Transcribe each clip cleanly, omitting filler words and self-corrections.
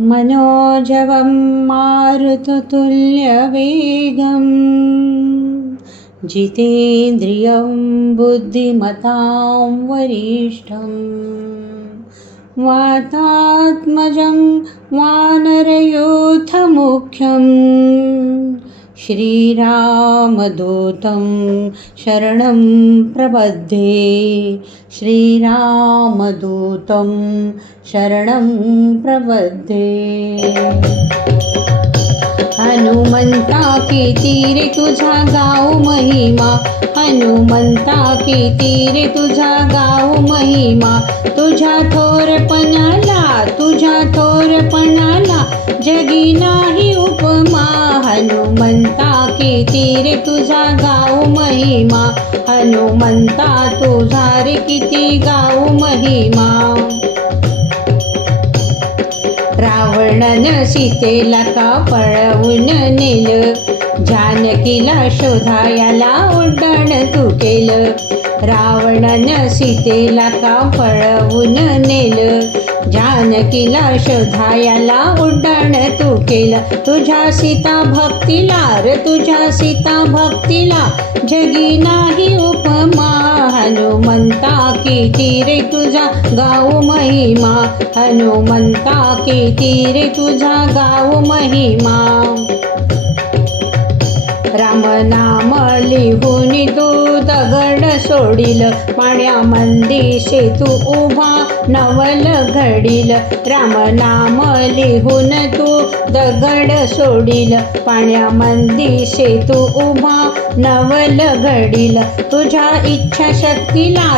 मनोजवं मारुततुल्यवेगं जितेन्द्रियं बुद्धिमतां वरिष्ठं वातात्मजं वानरयूथमुख्यं श्रीरामदूतं शरणं प्रपद्ये। श्रीरामदूतं शरणं प्रपद्ये। हनुमंता की तीरे तुझा गाऊ महिमा, हनुमंता की तीरे तुझा गाऊ महिमा। तुझ्या थोरपणाला जगी नाही उपमा। हनुमंता की तीरे तुझा गाऊ महिमा, हनुमंता तुझा रे किती गाऊ महिमा। रावणानं सीतेला का पळवून नेलं, जानकीला शोधायला उड्डाण तू केलं। रावणानं सीतेला का पळवून नेलं, जानकीला शोधायला उड्डाण तू केलं। तुझ्या सीता भक्तीला जगी नाही उपमा। हनुमंता की तीरे तुझा गाऊ महिमा, हनुमंता की तीरे तुझा गाऊ महिमा। रामनाम लिहून तू दगड सोडील, पाण्यामंदी सेतू उभा नवल घडील। रामनाम लिहून तू दगड सोडील, पाण्यामंदी सेतू उभा नवल घडील। तुझ्या इच्छाशक्तीला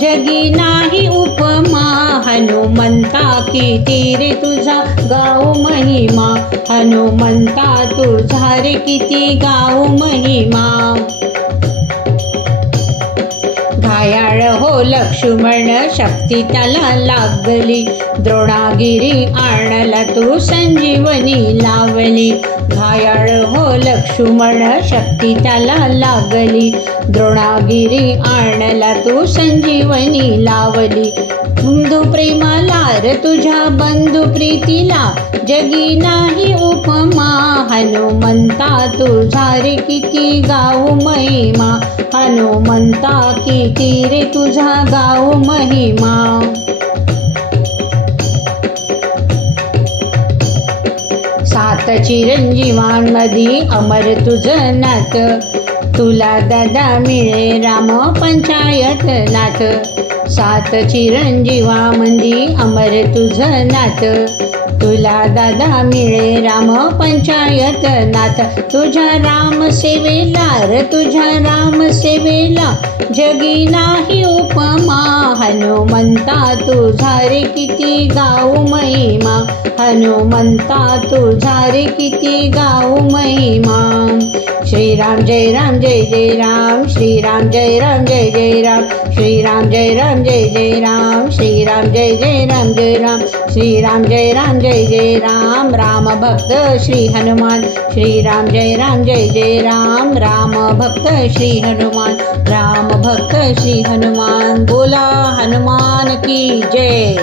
जगी नाही उपमा। हनुमंता की तीरे तुझा गाऊ महिमा, हनुमंता तुझा रे किती गाऊ महिमा। घायाळ हो लक्ष्मण शक्ती त्याला लागली, द्रोणागिरी आणला तू संजीवनी लावली। घायाळ हो लक्ष्मण शक्ती त्याला लागली, द्रोणागिरी आणला तू संजीवनी लावली। बंधू प्रेमाला तुझ्या बंधू प्रीतीला जगी नाही उपमा। हनुमंता तुझा रे किती गाऊ महिमा, हनुमंता किती रे तुझा गाऊ महिमा। सात चिरंजीवांमध्ये अमर तुझं नात, तुला दादा मिळे राम पंचायत नाथ। सात चिरंजीवांमध्ये अमर तुझं नात, तुला दादा मिळे राम पंचायत नाथ। तुझ्या राम सेवेला जगी नाही उपमा। हनुमंता तुझा रे किती गाऊ महिमा, हनुमंता तुझा रे किती गाऊ महिमा। श्रीराम जय राम जय जय राम, श्रीराम जय राम जय जय राम, श्रीराम जय राम जय जय राम, श्रीराम जय जय राम जय राम, श्रीराम जय राम जय जय राम। राम भक्त श्री हनुमान, श्रीराम जय राम जय जय राम, राम भक्त श्री हनुमान, राम भक्त श्री हनुमान। बोला हनुमान की जय।